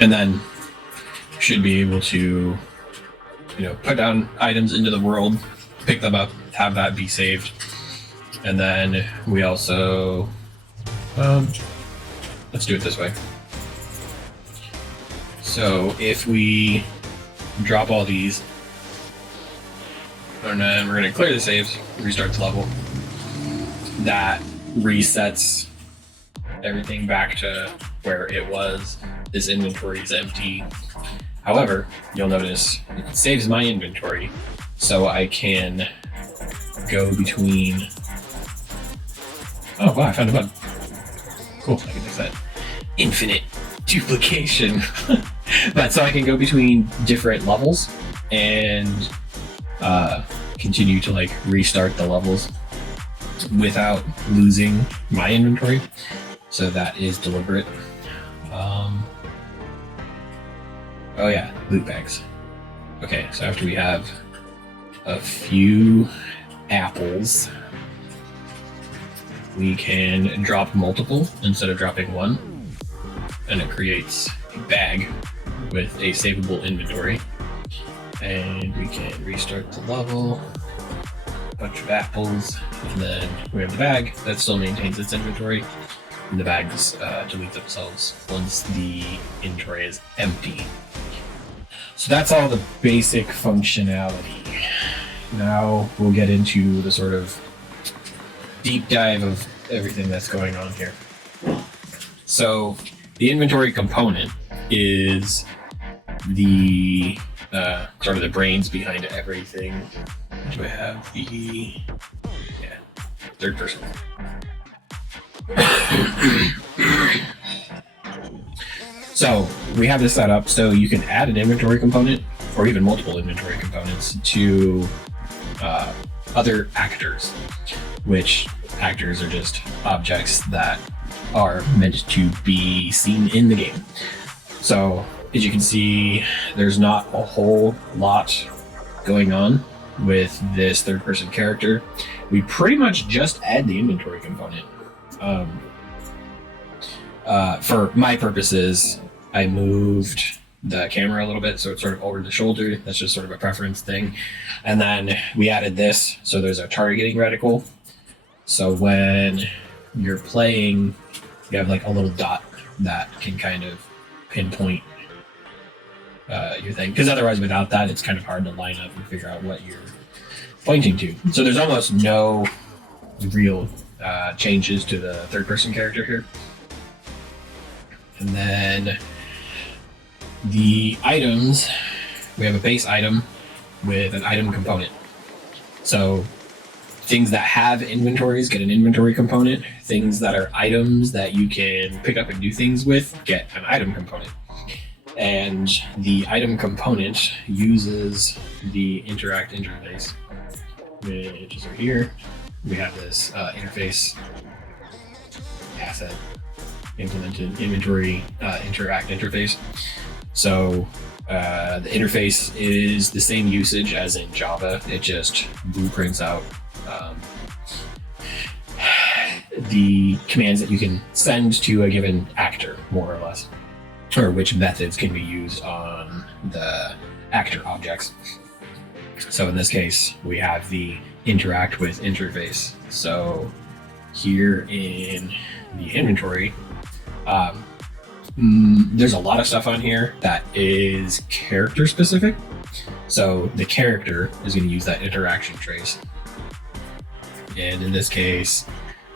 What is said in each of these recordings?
and then should be able to, put down items into the world, pick them up, have that be saved. And then we also, let's do it this way. So if we drop all these, and then we're going to clear the saves, restart the level, that resets everything back to where it was. This inventory is empty. However, you'll notice it saves my inventory, so I can go between. Oh wow, I found a bug. Cool, I can fix that. Infinite duplication. But so I can go between different levels and continue to restart the levels without losing my inventory. So that is deliberate. Oh yeah, loot bags. Okay, so after we have a few apples, we can drop multiple instead of dropping one, and it creates a bag with a savable inventory. And we can restart the level, a bunch of apples, and then we have the bag that still maintains its inventory. And the bags delete themselves once the inventory is empty. So that's all the basic functionality. Now we'll get into the sort of deep dive of everything that's going on here. So the inventory component is the sort of the brains behind everything. Do I have the third person? So we have this set up so you can add an inventory component or even multiple inventory components to other actors, which actors are just objects that are meant to be seen in the game. So as you can see, there's not a whole lot going on with this third person character. We pretty much just add the inventory component. For my purposes, I moved the camera a little bit so it's sort of over the shoulder. That's just sort of a preference thing. And then we added this, so there's a targeting reticle. So when you're playing, you have a little dot that can kind of pinpoint your thing. Because otherwise, without that, it's kind of hard to line up and figure out what you're pointing to. So there's almost no real changes to the third person character here. And then the items, we have a base item with an item component. So things that have inventories get an inventory component. Things that are items that you can pick up and do things with get an item component. And the item component uses the interact interface, which is right here. We have this interface asset implemented inventory interact interface. So the interface is the same usage as in Java. It just blueprints out the commands that you can send to a given actor, more or less, or which methods can be used on the actor objects. So in this case, we have the interact with interface. So here in the inventory, there's a lot of stuff on here that is character specific. So the character is going to use that interaction trace. And in this case,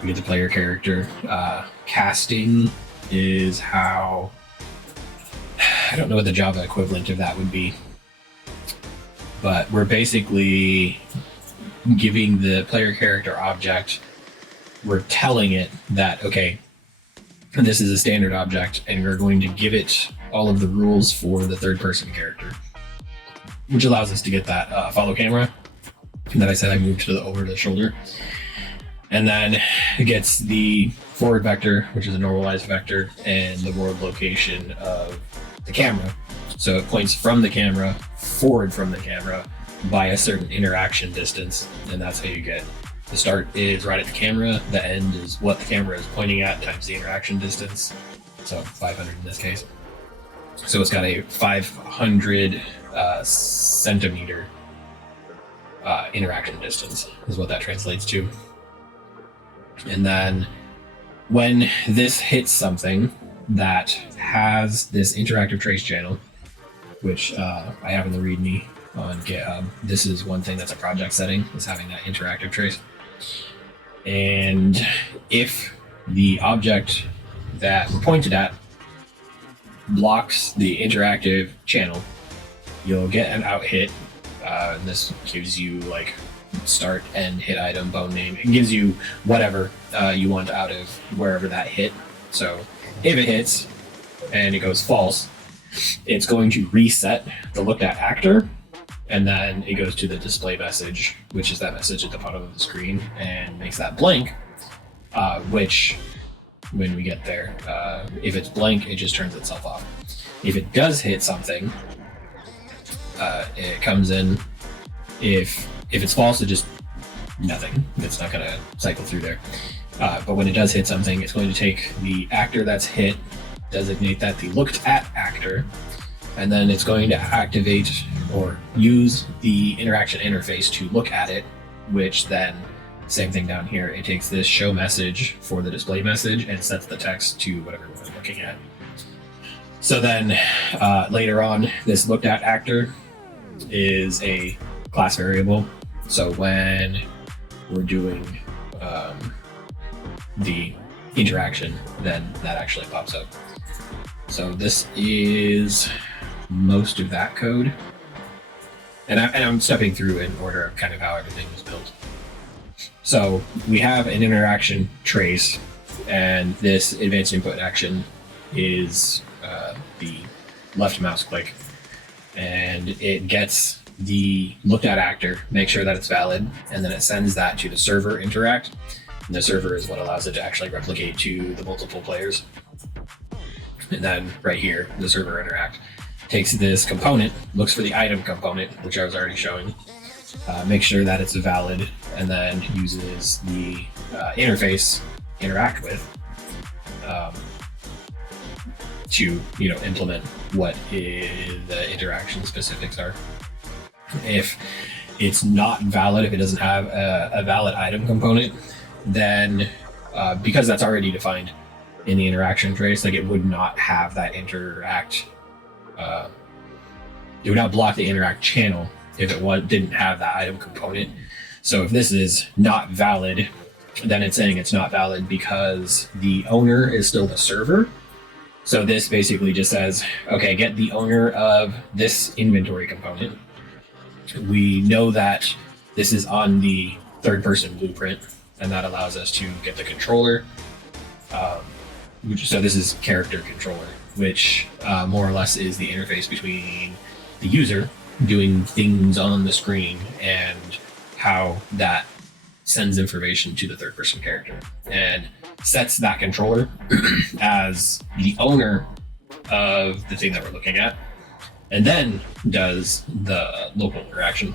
we get the player character. Casting is how, I don't know what the Java equivalent of that would be, but we're basically giving the player character object, we're telling it that, okay, this is a standard object, and we're going to give it all of the rules for the third person character, which allows us to get that follow camera that I said I moved over the shoulder. And then it gets the forward vector, which is a normalized vector, and the world location of the camera. So it points from the camera, forward from the camera, by a certain interaction distance, and that's how you get. The start is right at the camera, the end is what the camera is pointing at times the interaction distance, so 500 in this case. So it's got a 500 centimeter interaction distance is what that translates to. And then when this hits something that has this interactive trace channel, which I have in the README on GitHub, this is one thing that's a project setting, is having that interactive trace. And if the object that we're pointed at blocks the interactive channel, you'll get an out hit. And this gives you like start, end, hit item, bone name. It gives you whatever you want out of wherever that hit. So if it hits and it goes false, it's going to reset the looked at actor, and then it goes to the display message, which is that message at the bottom of the screen, and makes that blank, which when we get there, if it's blank, it just turns itself off. If it does hit something, it comes in. If it's false, it just nothing. It's not going to cycle through there. But when it does hit something, it's going to take the actor that's hit, designate that the looked at actor, and then it's going to activate or use the interaction interface to look at it, which then, same thing down here, it takes this show message for the display message and sets the text to whatever we're looking at. So then later on, this looked at actor is a class variable. So when we're doing the interaction, then that actually pops up. So this is most of that code. And I'm stepping through in order of kind of how everything was built. So we have an interaction trace, and this advanced input action is the left mouse click, and it gets the looked at actor, make sure that it's valid, and then it sends that to the server interact. And the server is what allows it to actually replicate to the multiple players. And then right here, the server interact takes this component, looks for the item component, which I was already showing, makes sure that it's valid, and then uses the interface interact with to implement what the interaction specifics are. If it's not valid, if it doesn't have a valid item component, then because that's already defined in the interaction trace, like it would not have that interact. It would not block the interact channel if it didn't have that item component. So if this is not valid, then it's saying it's not valid because the owner is still the server. So this basically just says, okay, get the owner of this inventory component. We know that this is on the third person blueprint, and that allows us to get the controller. So this is character controller, which more or less is the interface between the user doing things on the screen and how that sends information to the third person character, and sets that controller as the owner of the thing that we're looking at, and then does the local interaction.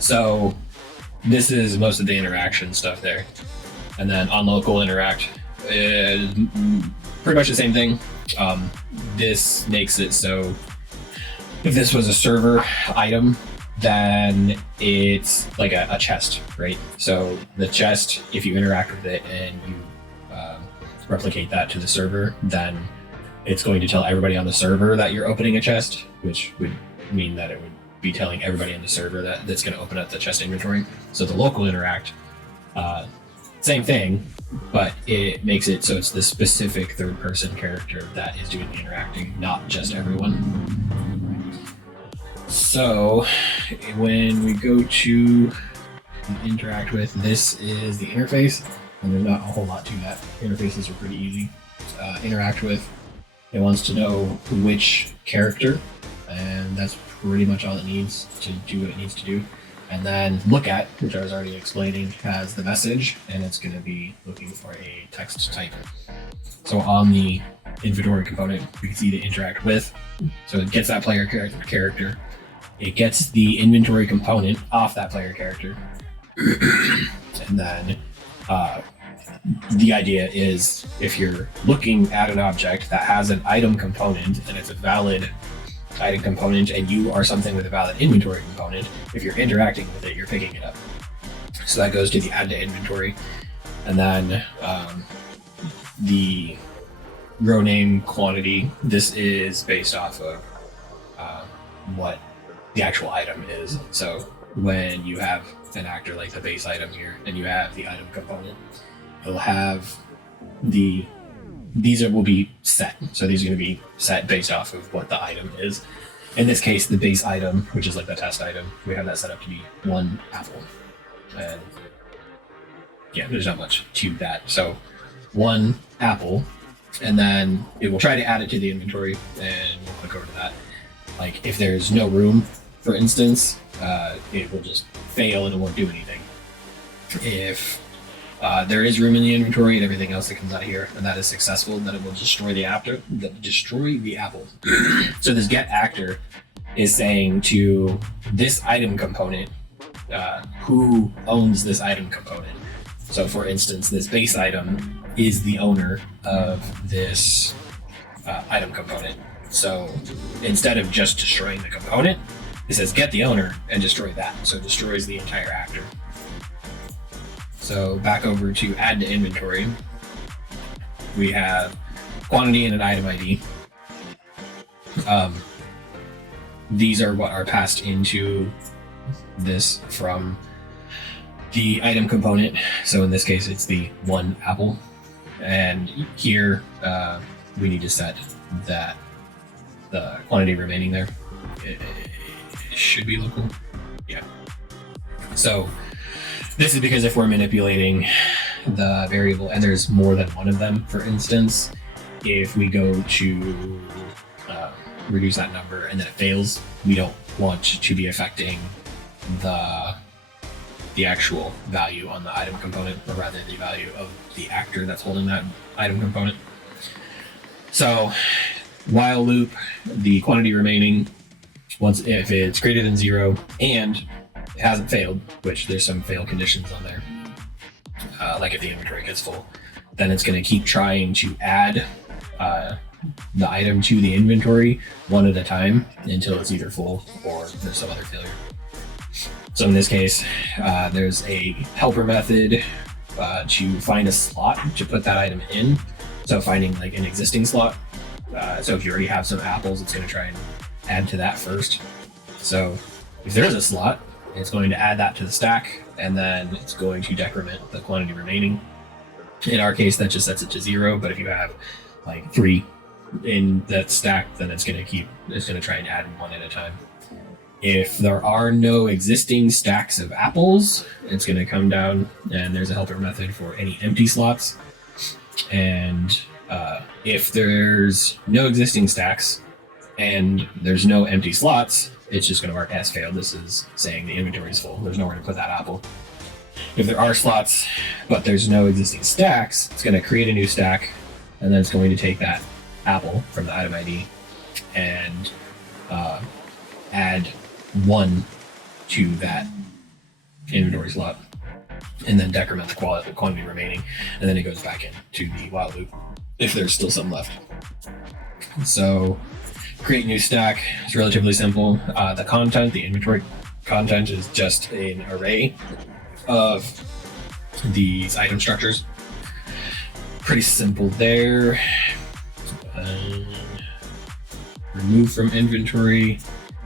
So this is most of the interaction stuff there. And then on local interact is pretty much the same thing. This makes it so if this was a server item, then it's like a chest, right? So the chest, if you interact with it and you replicate that to the server, then it's going to tell everybody on the server that you're opening a chest, which would mean that it would be telling everybody on the server that's going to open up the chest inventory. So the local interact, same thing, but it makes it so it's the specific third person character that is doing the interacting, not just everyone. So when we go to interact with, this is the interface, and there's not a whole lot to that. Interfaces are pretty easy. Interact with, it wants to know which character, and that's pretty much all it needs to do what it needs to do. And then look at, which I was already explaining, has the message, and it's going to be looking for a text type. So on the inventory component, we can see the interact with. So it gets that player character. It gets the inventory component off that player character. And then the idea is if you're looking at an object that has an item component and it's a valid item component and you are something with a valid inventory component, if you're interacting with it, you're picking it up. So that goes to the add to inventory. And then the row name quantity, this is based off of what the actual item is. So when you have an actor like the base item here and you have the item component, it'll have these will be set. So these are going to be set based off of what the item is. In this case, the base item, which is like the test item, we have that set up to be 1 apple. And yeah, there's not much to that. So 1 apple, and then it will try to add it to the inventory, and we'll click over to that. Like if there's no room, for instance, it will just fail and it won't do anything. If there is room in the inventory and everything else that comes out here, and that is successful, then it will destroy the apple. So this get actor is saying to this item component, who owns this item component. So for instance, this base item is the owner of this item component. So instead of just destroying the component, it says get the owner and destroy that. So it destroys the entire actor. So back over to add to inventory, we have quantity and an item ID. These are what are passed into this from the item component. So in this case, it's the 1 apple. And here we need to set that the quantity remaining there. It should be local. Yeah. So this is because if we're manipulating the variable and there's more than one of them, for instance, if we go to reduce that number and then it fails, we don't want to be affecting the actual value on the item component, or rather the value of the actor that's holding that item component. So while loop, the quantity remaining, if it's greater than 0 and it hasn't failed, which there's some fail conditions on there, like if the inventory gets full, then it's going to keep trying to add the item to the inventory one at a time until it's either full or there's some other failure. So in this case, there's a helper method to find a slot to put that item in. So finding like an existing slot. So if you already have some apples, it's going to try and add to that first. So if there's a slot, it's going to add that to the stack, and then it's going to decrement the quantity remaining. In our case, that just sets it to 0, but if you have like 3 in that stack, then it's going to try and add 1 at a time. If there are no existing stacks of apples, it's going to come down, and there's a helper method for any empty slots. And if there's no existing stacks and there's no empty slots, it's just going to mark as failed. This is saying the inventory is full. There's nowhere to put that apple. If there are slots, but there's no existing stacks, it's going to create a new stack, and then it's going to take that apple from the item ID and add 1 to that inventory slot, and then decrement the quantity remaining, and then it goes back into the while loop if there's still some left. So create new stack is relatively simple. The inventory content is just an array of these item structures. Pretty simple there. Remove from inventory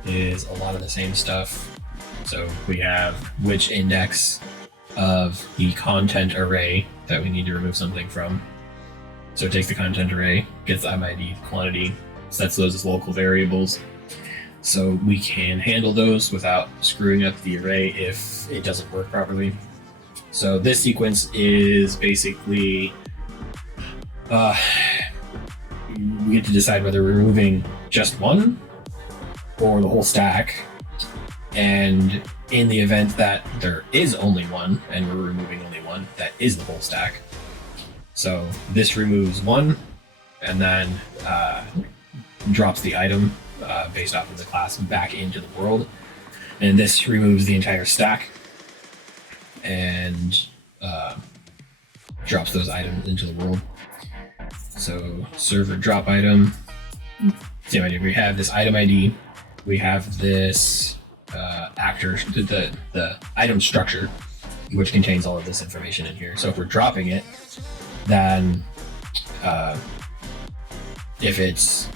is a lot of the same stuff. So we have which index of the content array that we need to remove something from. So it takes the content array, gets the MID, the quantity, sets those as local variables. So we can handle those without screwing up the array if it doesn't work properly. So this sequence is basically, we get to decide whether we're removing just 1 or the whole stack. And in the event that there is only 1 and we're removing only 1, that is the whole stack. So this removes 1 and then drops the item based off of the class back into the world. And this removes the entire stack. And drops those items into the world. So server drop item, same idea. We have this item ID, we have this actor, the item structure, which contains all of this information in here. So if we're dropping it, then if it's,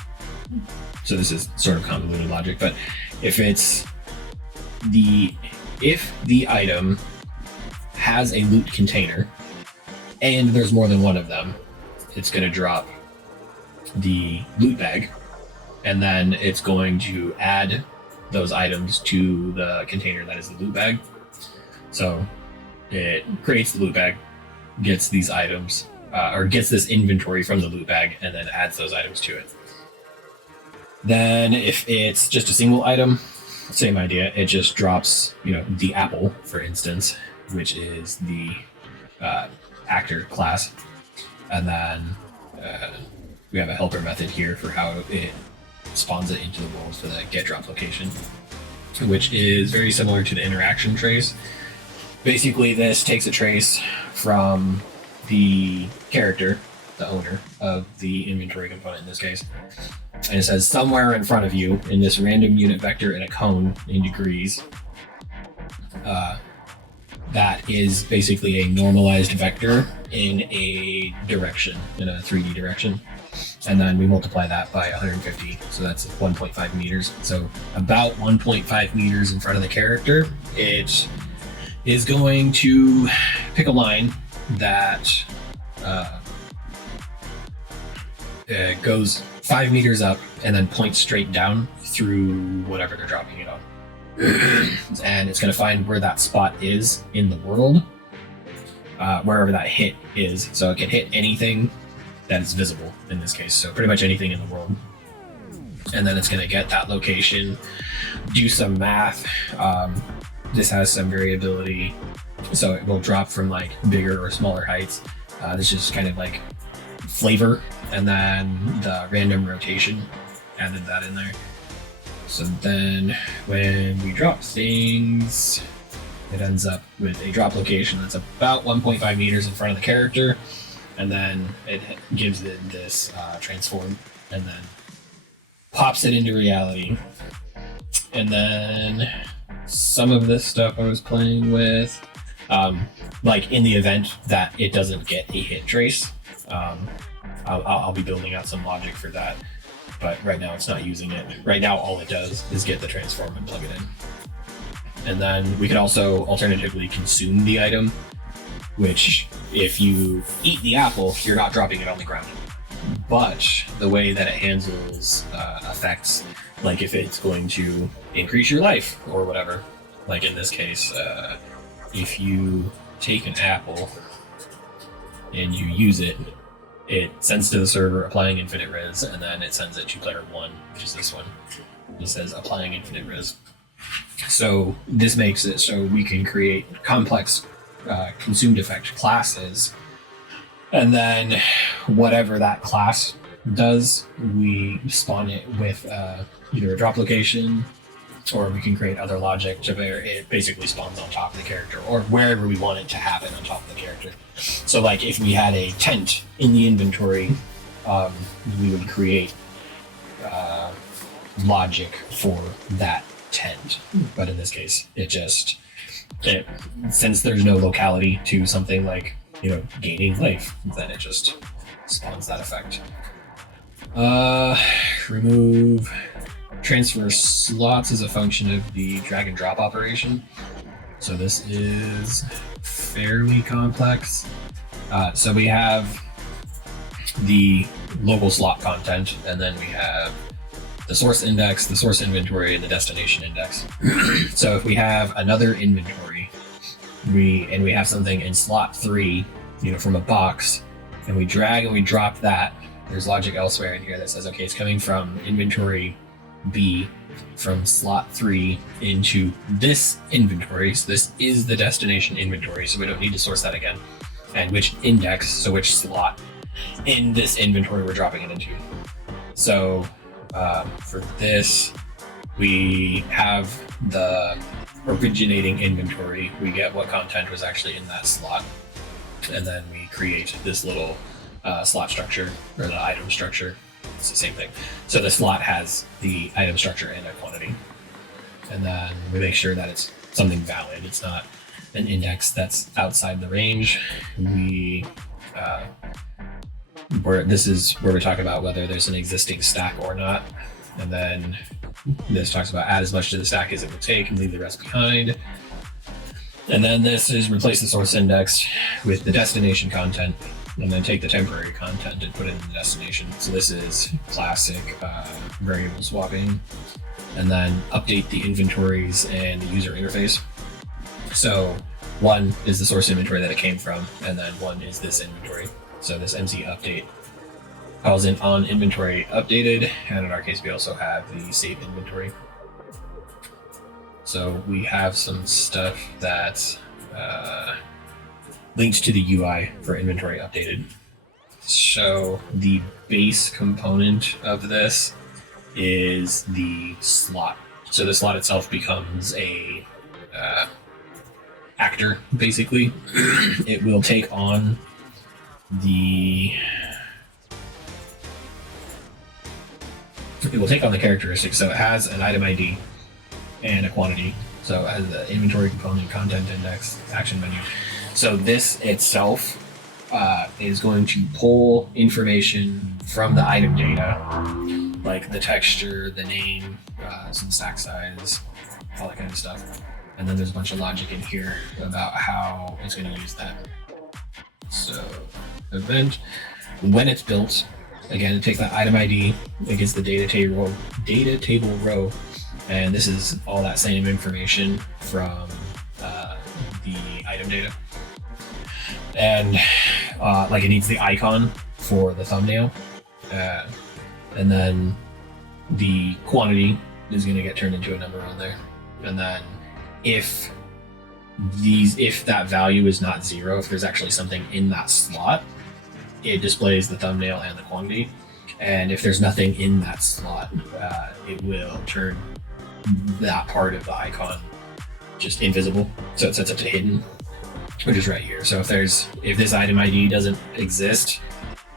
so this is sort of convoluted logic, but if the item has a loot container and there's more than one of them, it's going to drop the loot bag, and then it's going to add those items to the container that is the loot bag. So it creates the loot bag, gets these items, or gets this inventory from the loot bag, and then adds those items to it. Then if it's just a single item, same idea. It just drops, the apple, for instance, which is the actor class. And then we have a helper method here for how it spawns it into the world for the get drop location, which is very similar to the interaction trace. Basically, this takes a trace from the character, the owner of the inventory component in this case, and it says somewhere in front of you in this random unit vector in a cone in degrees. That is basically a normalized vector in a direction, in a 3D direction. And then we multiply that by 150, so that's 1.5 meters. So about 1.5 meters in front of the character, it is going to pick a line that goes 5 meters up and then points straight down through whatever they're dropping it on. And it's going to find where that spot is in the world, wherever that hit is. So it can hit anything that is visible in this case, so pretty much anything in the world. And then it's going to get that location, do some math. This has some variability, so it will drop from like bigger or smaller heights. This is kind of like flavor, and then the random rotation, added that in there. So then when we drop things, it ends up with a drop location that's about 1.5 meters in front of the character, and then it gives it this transform, and then pops it into reality. And then some of this stuff I was playing with, like in the event that it doesn't get a hit trace, I'll be building out some logic for that. But right now it's not using it. Right now all it does is get the transform and plug it in. And then we could also alternatively consume the item, which if you eat the apple, you're not dropping it on the ground. But the way that it handles effects, like if it's going to increase your life or whatever, like in this case, if you take an apple and you use it, it sends to the server applying infinite res, and then it sends it to player 1, which is this one. It says applying infinite res. So this makes it so we can create complex consumed effect classes, and then whatever that class does, we spawn it with either a drop location, or we can create other logic to where it basically spawns on top of the character, or wherever we want it to happen on top of the character. So like if we had a tent in the inventory, we would create logic for that tent. But in this case, since there's no locality to something like, gaining life, then it just spawns that effect. Remove transfer slots as a function of the drag and drop operation. So this is fairly complex. So we have the local slot content, and then we have the source index, the source inventory, and the destination index. So if we have another inventory, we have something in slot 3, from a box, and we drag and we drop that, there's logic elsewhere in here that says, okay, it's coming from inventory B from slot 3 into this inventory. So this is the destination inventory, so we don't need to source that again. And which index, so which slot in this inventory we're dropping it into. So for this, we have the originating inventory. We get what content was actually in that slot. and then we create this little slot structure, or the item structure. It's the same thing. So the slot has the item structure and a quantity, and then we make sure that it's something valid. It's not an index that's outside the range. This is where we talk about whether there's an existing stack or not. And then this talks about add as much to the stack as it will take and leave the rest behind. And then this is replace the source index with the destination content, and then take the temporary content and put it in the destination. So this is classic variable swapping. And then update the inventories and the user interface. So one is the source inventory that it came from, and then one is this inventory. So this MC update calls in on inventory updated, and in our case, we also have the save inventory. So we have some stuff that's linked to the UI for inventory updated. So the base component of this is the slot. So the slot itself becomes a actor, basically. It will take on the characteristics. So it has an item ID and a quantity. So it has the inventory component, content index, action menu. So this itself is going to pull information from the item data, like the texture, the name, some stack size, all that kind of stuff. And then there's a bunch of logic in here about how it's going to use that. So event, when it's built, again, it takes that item ID, it gets the data table row, and this is all that same information from the item data. And like it needs the icon for the thumbnail, and then the quantity is going to get turned into a number on there. And then if that value is not 0, if there's actually something in that slot, it displays the thumbnail and the quantity. And if there's nothing in that slot, it will turn that part of the icon just invisible. So it sets it to hidden, which is right here. So if this item ID doesn't exist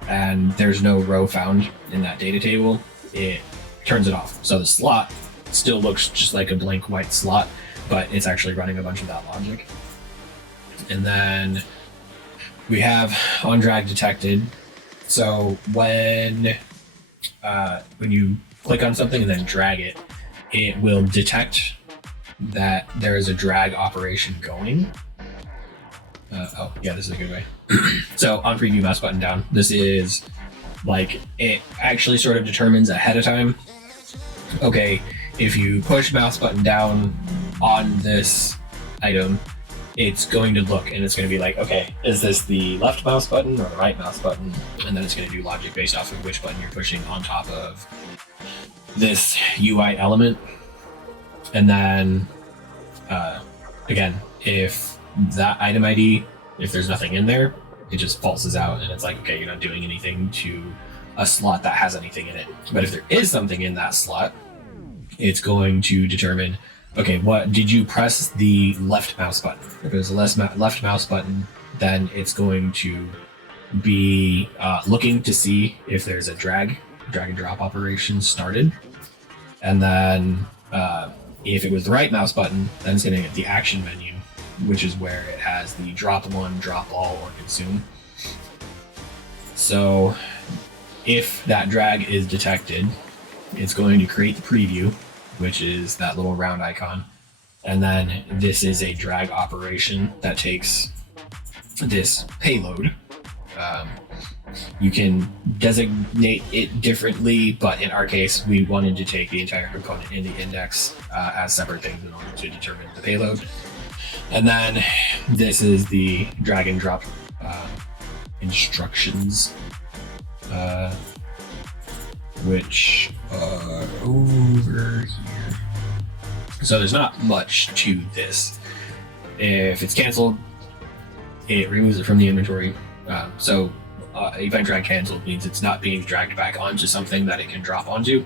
and there's no row found in that data table, it turns it off. So the slot still looks just like a blank white slot, but it's actually running a bunch of that logic. And then we have on drag detected. So when you click on something and then drag it, it will detect that there is a drag operation going. Oh yeah, this is a good way. So on preview mouse button down, this is like, it actually sort of determines ahead of time, okay, if you push mouse button down on this item, it's going to look and it's going to be like, okay, is this the left mouse button or the right mouse button? And then it's going to do logic based off of which button you're pushing on top of this UI element. And then again, if that item ID, if there's nothing in there, it just falses out and it's like, okay, you're not doing anything to a slot that has anything in it. But if there is something in that slot, it's going to determine, okay, what did you press the left mouse button? If it was the left mouse button, then it's going to be looking to see if there's a drag and drop operation started. And then if it was the right mouse button, then it's going to get the action menu, which is where it has the drop one, drop all, or consume. So if that drag is detected, it's going to create the preview, which is that little round icon. And then this is a drag operation that takes this payload. You can designate it differently, but in our case, we wanted to take the entire component in the index as separate things in order to determine the payload. And then this is the drag and drop instructions, which are over here. So there's not much to this. If it's canceled, it removes it from the inventory. So event drag canceled means it's not being dragged back onto something that it can drop onto.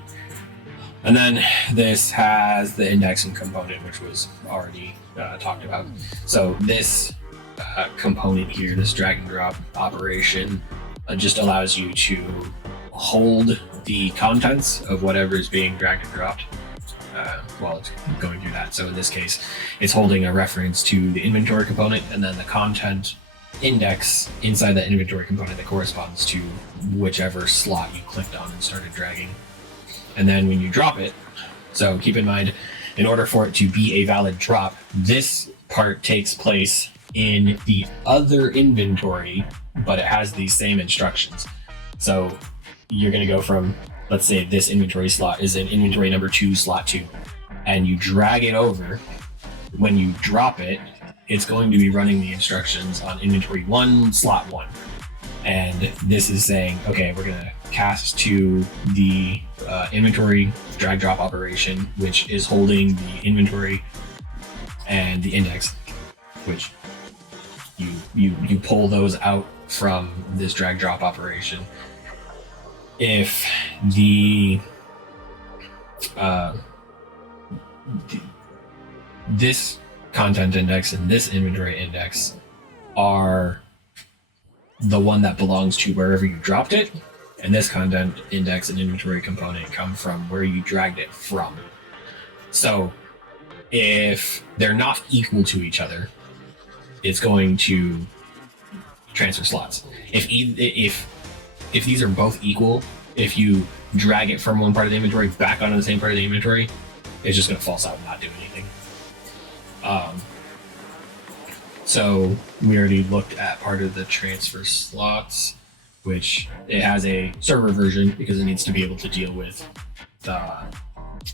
And then this has the indexing component, which was already talked about. So this component here, this drag and drop operation, just allows you to hold the contents of whatever is being dragged and dropped while it's going through that. So in this case, it's holding a reference to the inventory component and then the content index inside that inventory component that corresponds to whichever slot you clicked on and started dragging. And then when you drop it, so keep in mind, in order for it to be a valid drop, this part takes place in the other inventory, but it has these same instructions. So you're going to go from, let's say this inventory slot is in inventory number 2, slot 2, and you drag it over. When you drop it, it's going to be running the instructions on inventory 1, slot 1. And this is saying, okay, we're going to cast to the inventory drag drop operation, which is holding the inventory and the index, which you pull those out from this drag drop operation. If this content index and this inventory index are the one that belongs to wherever you dropped it, and this content index and inventory component come from where you dragged it from. So if they're not equal to each other, it's going to transfer slots. If these are both equal, if you drag it from one part of the inventory back onto the same part of the inventory, it's just going to false out and not do anything. So we already looked at part of the transfer slots, which it has a server version because it needs to be able to deal with the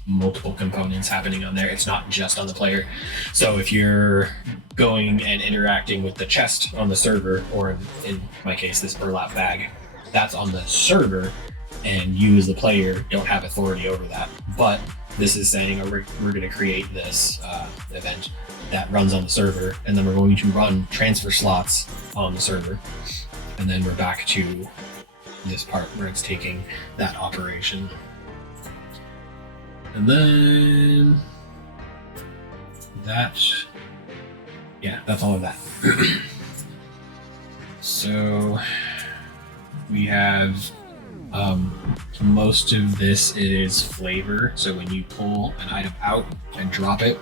multiple components happening on there. It's not just on the player. So if you're going and interacting with the chest on the server, or in my case, this burlap bag, that's on the server, and you as the player don't have authority over that. But this is saying, oh, we're going to create this event that runs on the server, and then we're going to run transfer slots on the server. And then we're back to this part where it's taking that operation. And then that's all of that. So we have most of this is flavor. So when you pull an item out and drop it,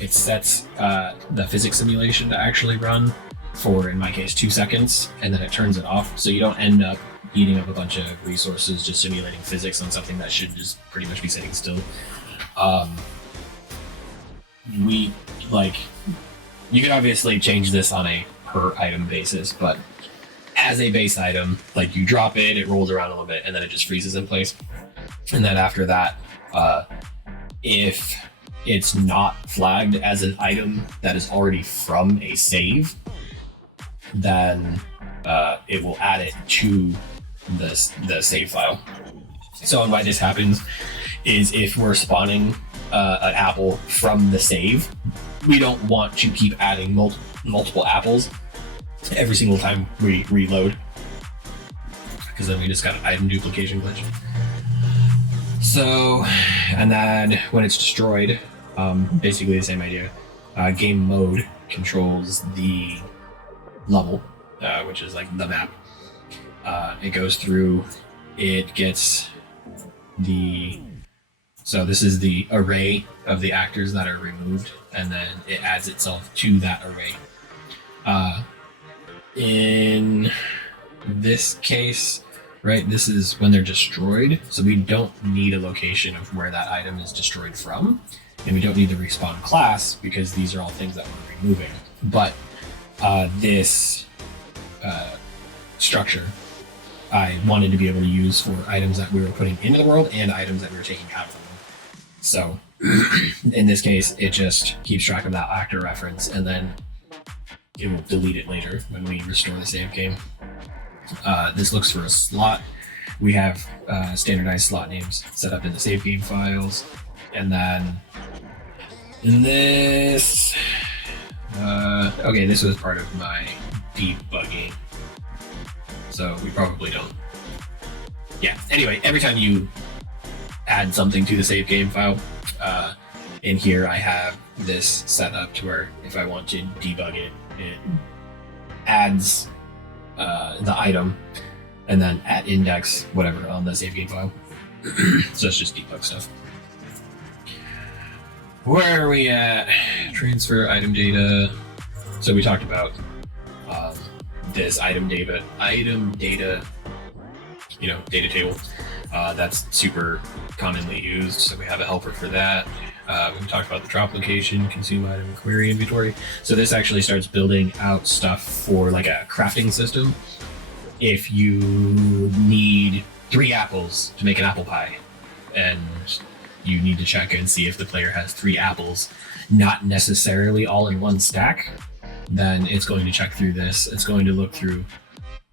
it sets the physics simulation to actually run for, in my case, 2 seconds, and then it turns it off. So you don't end up eating up a bunch of resources just simulating physics on something that should just pretty much be sitting still. You can obviously change this on a per item basis, but as a base item, like, you drop it, it rolls around a little bit, and then it just freezes in place. And then after that, if it's not flagged as an item that is already from a save, then it will add it to the save file. So why this happens is if we're spawning an apple from the save, we don't want to keep adding multiple apples every single time we reload, because then we just got an item duplication glitch. So, and then when it's destroyed, basically the same idea. Game mode controls the level, which is like the map. It goes through, it gets so this is the array of the actors that are removed, and then it adds itself to that array. In this case, right, this is when they're destroyed, so we don't need a location of where that item is destroyed from, and we don't need the respawn class because these are all things that we're removing. But this structure I wanted to be able to use for items that we were putting into the world and items that we were taking out of the world. So in this case, it just keeps track of that actor reference, and then it will delete it later when we restore the save game. This looks for a slot. We have standardized slot names set up in the save game files. And then in this, okay, this was part of my debugging. So we probably don't. Yeah, anyway, every time you add something to the save game file, in here I have this set up to where if I want to debug it, it adds the item, and then at index whatever on the save game file. So it's just debug stuff. Where are we at? Transfer item data. So we talked about this item data, data table. That's super commonly used. So we have a helper for that. We talked about the drop location, consume item, query inventory. So this actually starts building out stuff for like a crafting system. If you need 3 apples to make an apple pie, and you need to check and see if the player has 3 apples, not necessarily all in one stack, then it's going to check through this. It's going to look through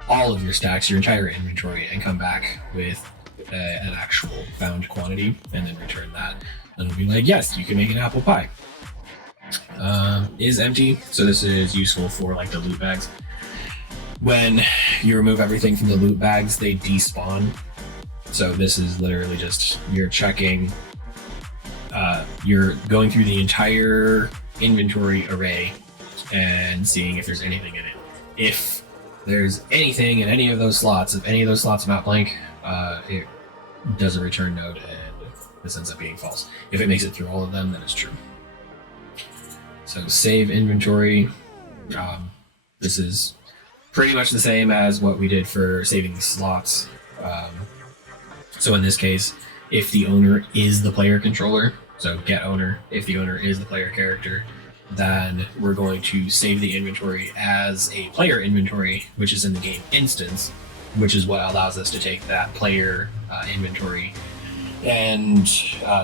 all of your stacks, your entire inventory, and come back with an actual found quantity, and then return that. And it'll be like, yes, you can make an apple pie. Is empty, so this is useful for like the loot bags. When you remove everything from the loot bags, they despawn. So this is literally just, you're checking, you're going through the entire inventory array and seeing if there's anything in it. If there's anything in any of those slots, if any of those slots are not blank, it does a return node and this ends up being false. If it makes it through all of them, then it's true. So save inventory. This is pretty much the same as what we did for saving the slots. So in this case, if the owner is the player controller, so get owner, if the owner is the player character, then we're going to save the inventory as a player inventory, which is in the game instance, which is what allows us to take that player inventory and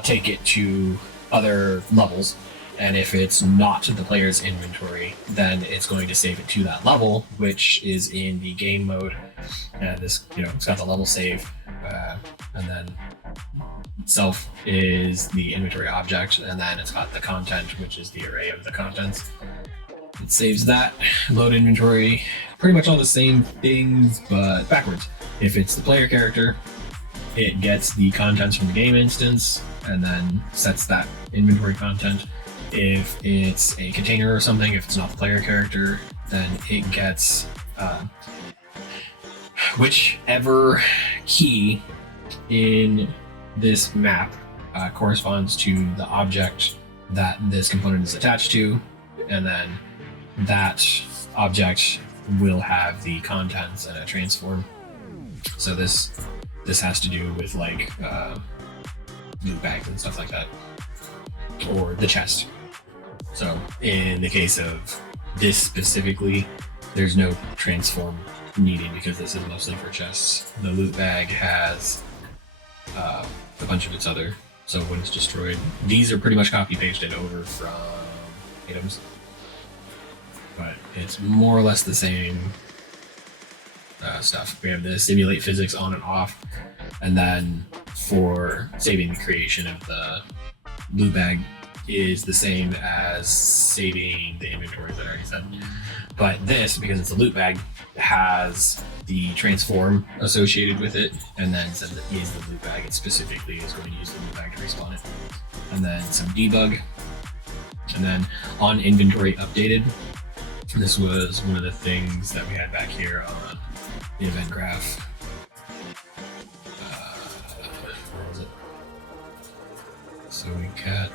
take it to other levels. And if it's not the player's inventory, then it's going to save it to that level, which is in the game mode. And this, it's got the level save, and then itself is the inventory object, and then it's got the content, which is the array of the contents. It saves that. Load inventory, pretty much all the same things, but backwards. If it's the player character, it gets the contents from the game instance, and then sets that inventory content. If it's a container or something, if it's not the player character, then it gets whichever key in this map corresponds to the object that this component is attached to, and then that object will have the contents and a transform. So this has to do with like loot bags and stuff like that, or the chest. So in the case of this specifically, there's no transform needed because this is mostly for chests. The loot bag has a bunch of its other, so when it's destroyed, these are pretty much copy pasted over from items, but it's more or less the same stuff. We have the simulate physics on and off, and then for saving the creation of the loot bag is the same as saving the inventories that I already said. But this, because it's a loot bag, has the transform associated with it, and then since it is the loot bag, it specifically is going to use the loot bag to respawn it. And then some debug, and then on inventory updated. This was one of the things that we had back here on the event graph. Where was it? So we got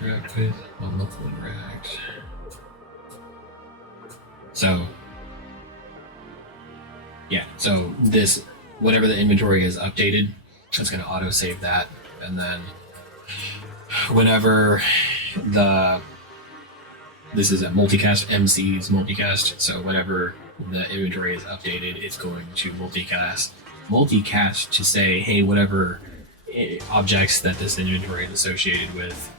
interact with unlockable interact. So yeah, so this, whenever the inventory is updated, it's going to auto save that, and then whenever this is a multicast, MC's multicast, so whenever the inventory is updated, it's going to multicast to say, hey, whatever objects that this inventory is associated with,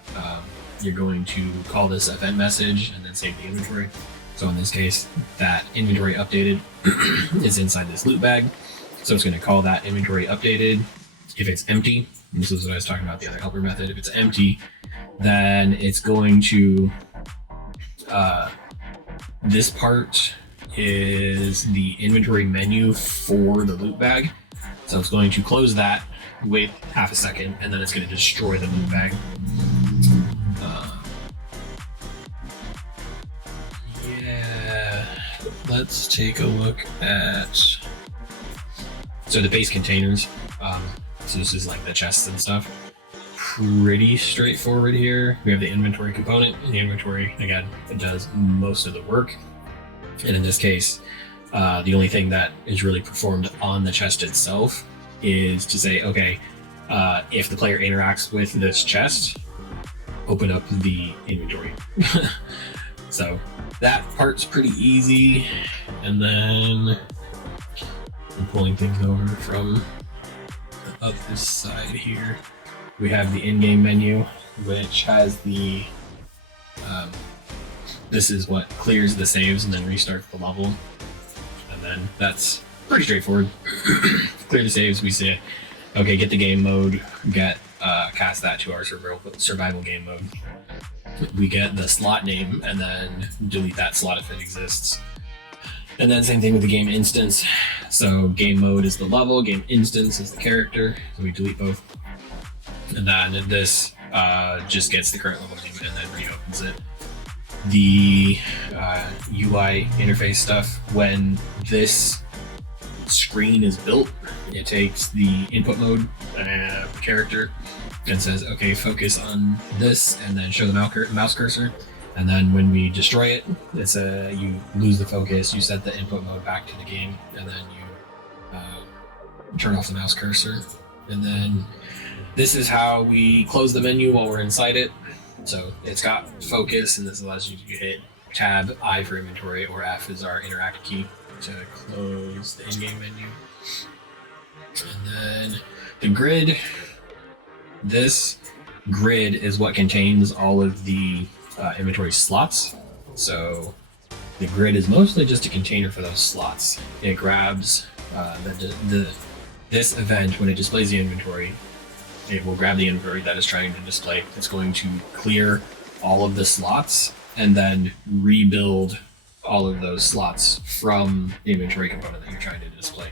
you're going to call this event message and then save the inventory. So in this case, that inventory updated is inside this loot bag. So it's going to call that inventory updated. If it's empty, and this is what I was talking about, the other helper method, if it's empty, then it's going to, this part is the inventory menu for the loot bag. So it's going to close that, wait half a second, and then it's going to destroy the loot bag. Yeah. let's take a look at, so the base containers. So this is like the chests and stuff. Pretty straightforward here. We have the inventory component. The inventory, again, it does most of the work. And in this case, the only thing that is really performed on the chest itself is to say, okay, if the player interacts with this chest, open up the inventory. So that part's pretty easy. And then I'm pulling things over from the other side here. We have the in-game menu, which has the, this is what clears the saves and then restarts the level. And then that's pretty straightforward. Clear the saves, we say, okay, get the game mode, cast that to our survival game mode. We get the slot name and then delete that slot if it exists. And then same thing with the game instance. So game mode is the level, game instance is the character. So we delete both. And then this just gets the current level name and then reopens it. The UI interface stuff, when this screen is built, it takes the input mode character and says, okay, focus on this, and then show the mouse cursor. And then when we destroy it, it's you lose the focus, you set the input mode back to the game, and then you turn off the mouse cursor. And then this is how we close the menu while we're inside it. So it's got focus, and this allows you to hit Tab, I for inventory, or F is our interact key to close the in-game menu. And then the grid. This grid is what contains all of the inventory slots. So the grid is mostly just a container for those slots. It grabs this event when it displays the inventory. It will grab the inventory that is trying to display. It's going to clear all of the slots and then rebuild all of those slots from the inventory component that you're trying to display.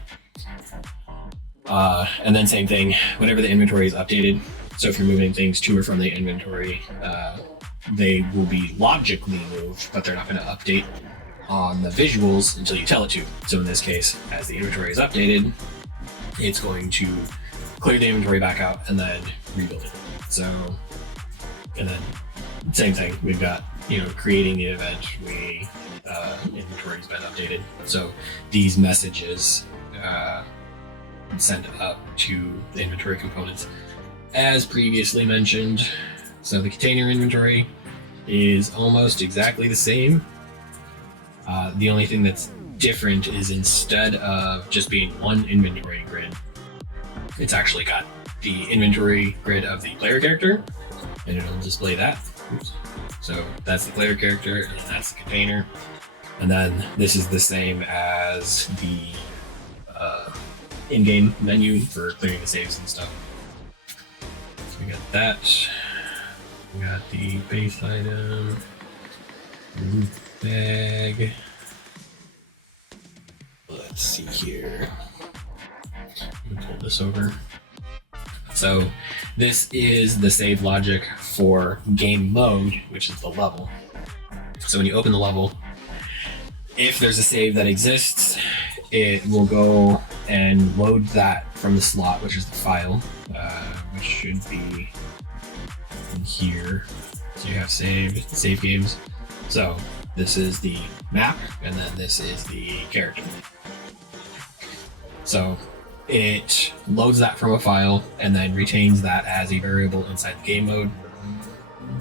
And then same thing, whenever the inventory is updated. So if you're moving things to or from the inventory, they will be logically moved, but they're not going to update on the visuals until you tell it to. So in this case, as the inventory is updated, it's going to clear the inventory back out and then rebuild it. So, and then same thing, we've got, creating the event, inventory's been updated. So these messages send up to the inventory components as previously mentioned. So the container inventory is almost exactly the same. The only thing that's different is instead of just being one inventory grid, it's actually got the inventory grid of the player character, and it'll display that. Oops. So that's the player character, and then that's the container. And then this is the same as the in-game menu for clearing the saves and stuff. So we got that. We got the base item, loot bag. Let's see here. Let me pull this over. So this is the save logic for game mode, which is the level. So when you open the level, if there's a save that exists, it will go and load that from the slot, which is the file, which should be in here. So you have save games. So this is the map, and then this is the character. So it loads that from a file and then retains that as a variable inside the game mode.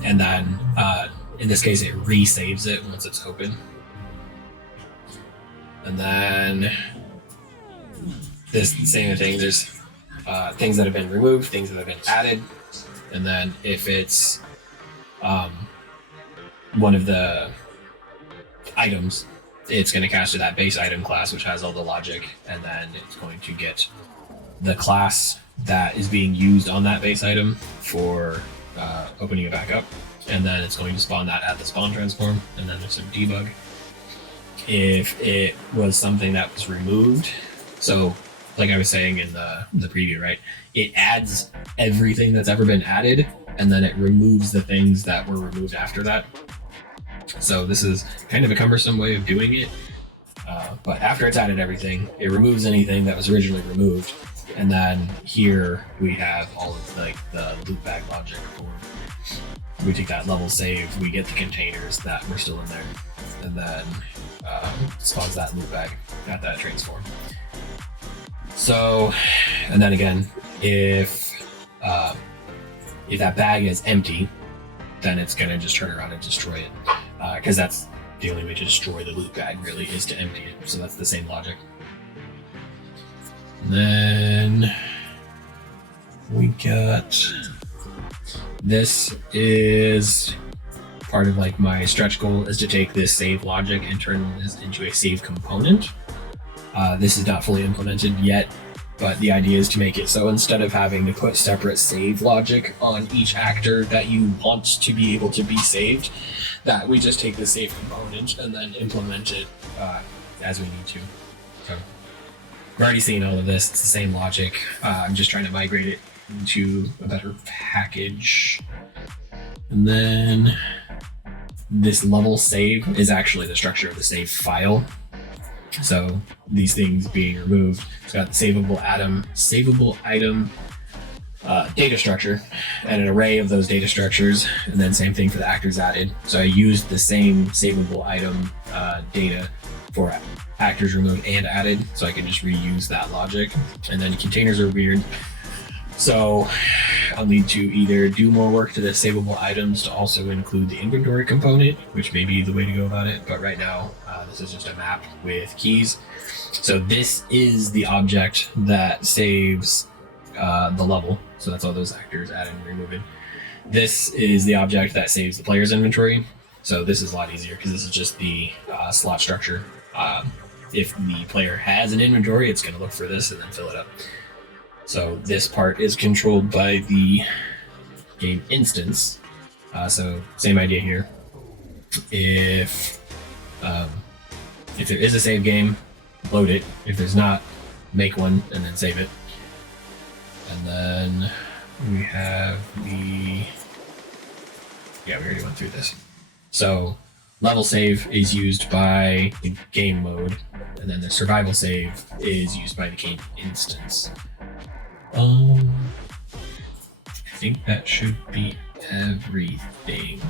And then in this case, it resaves it once it's open. And then this same thing, there's things that have been removed, things that have been added. And then if it's one of the items, it's going to cast to that base item class, which has all the logic, and then it's going to get the class that is being used on that base item for opening it back up, and then it's going to spawn that at the spawn transform, and then there's some debug. If it was something that was removed, so like I was saying in the preview, right? It adds everything that's ever been added, and then it removes the things that were removed after that. So this is kind of a cumbersome way of doing it. But after it's added everything, it removes anything that was originally removed. And then here we have all of like the loop bag logic for, we take that level save, we get the containers that were still in there, and then spawns that loop bag at that transform. So, and then again, if that bag is empty, then it's gonna just turn around and destroy it, because that's the only way to destroy the loot bag really, is to empty it. So that's the same logic. And then we got, this is part of like my stretch goal, is to take this save logic and turn this into a save component. This is not fully implemented yet, but the idea is to make it so instead of having to put separate save logic on each actor that you want to be able to be saved, that we just take the save component and then implement it as we need to. So we're already seeing all of this. It's the same logic. I'm just trying to migrate it into a better package. And then this level save is actually the structure of the save file. So these things being removed, it's got the savable item data structure and an array of those data structures, and then same thing for the actors added. So I used the same savable item data for actors removed and added, so I can just reuse that logic. And then containers are weird, so I'll need to either do more work to the savable items to also include the inventory component, which may be the way to go about it. But right now, this is just a map with keys. So this is the object that saves the level. So that's all those actors added and removing. This is the object that saves the player's inventory. So this is a lot easier because this is just the slot structure. If the player has an inventory, it's going to look for this and then fill it up. So this part is controlled by the game instance. So same idea here. If there is a save game, load it. If there's not, make one and then save it. And then we have we already went through this. So level save is used by the game mode, and then the survival save is used by the game instance. I think that should be everything.